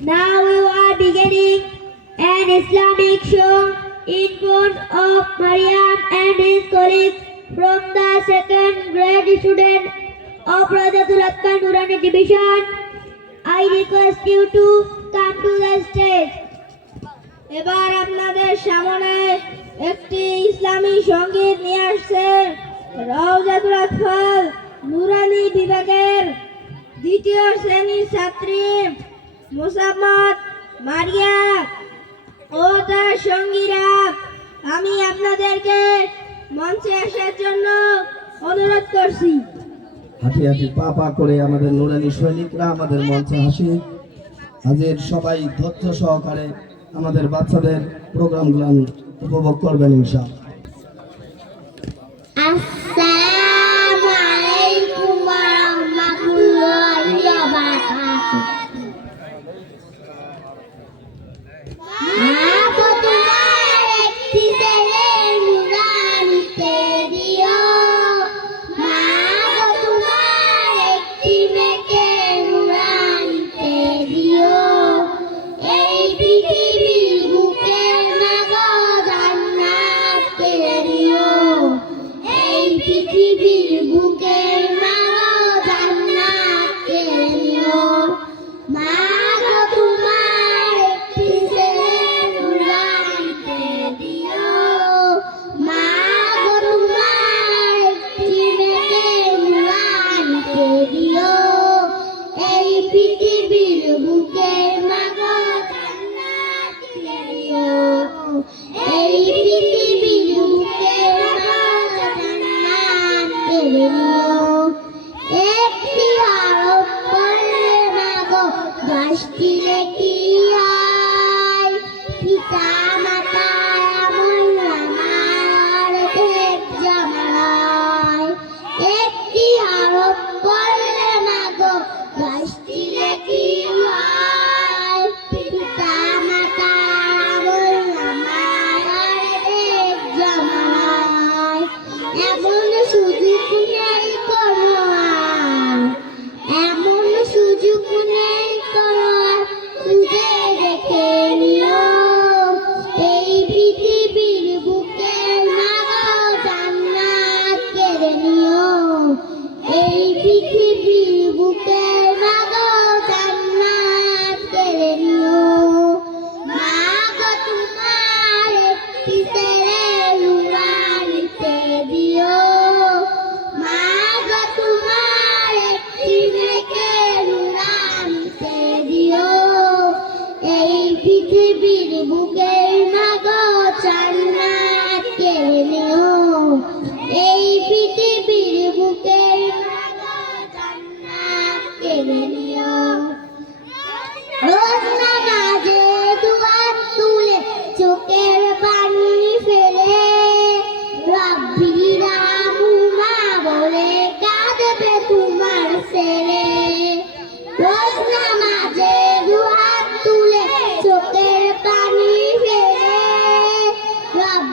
Now we are beginning an Islamic show in front of Mariam and his colleagues from the second grade student of Rajatul Atkan Nurani Division. I request you to come to the stage. এবার আপনাদের সামনে একটি ইসলামী সংগীত নিয়ে আসছেন রওজাতুল আতফাল নুরানি বিভাগের দ্বিতীয় শ্রেণির ছাত্রী মোসাম্মদ, মারিয়া ও তার সঙ্গীরা, আমি আপনাদেরকে মঞ্চে আসার জন্য অনুরোধ করছি। হাঁটি হাঁটি পা পা করে আমাদের নুরানি সৈনিকরা আমাদের মঞ্চে হাসি। আজের সবাই ধৈর্য সহকারে আমাদের বাচ্চাদের প্রোগ্রামগুলো উপভোগ করবেন ইনশাআল্লাহ। এই পৃথিবীর বুকে গো। একটি আরব পড়লে মাগো দশটি লেখি হয় পিতা মাতা এমন আমার দেব জামানায় পৃথিবীর বুকে মাগো জান্নাত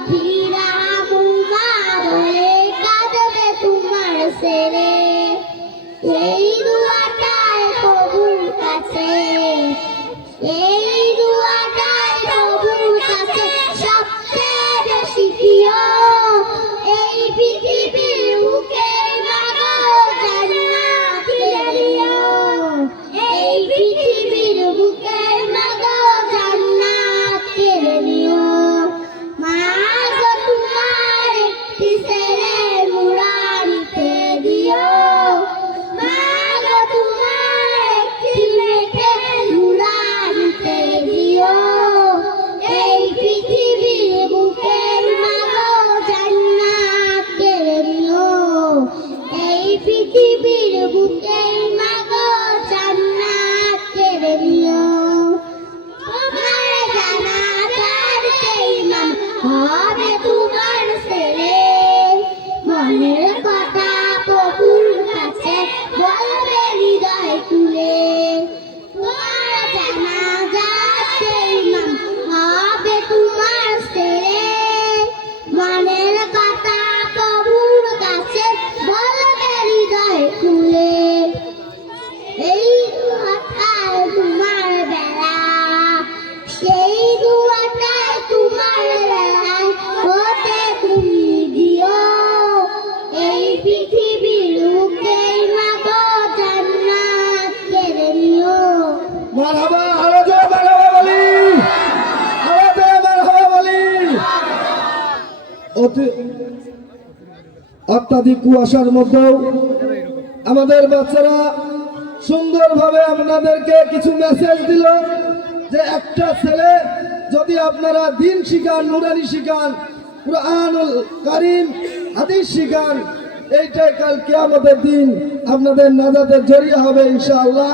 He অতি অত্যাধিক কুয়াশার মধ্যেও আমাদের বাচ্চারা সুন্দরভাবে আপনাদেরকে কিছু মেসেজ দিল যে একটা ছেলে যদি আপনারা দিন শিখান, নুরানি শিখান, কুরআনুল কারিম, হাদিস শিখান, এইটাই কাল কিয়ামতের দিন আপনাদের নাজাদের জড়িয়ে হবে ইনশাআল্লাহ।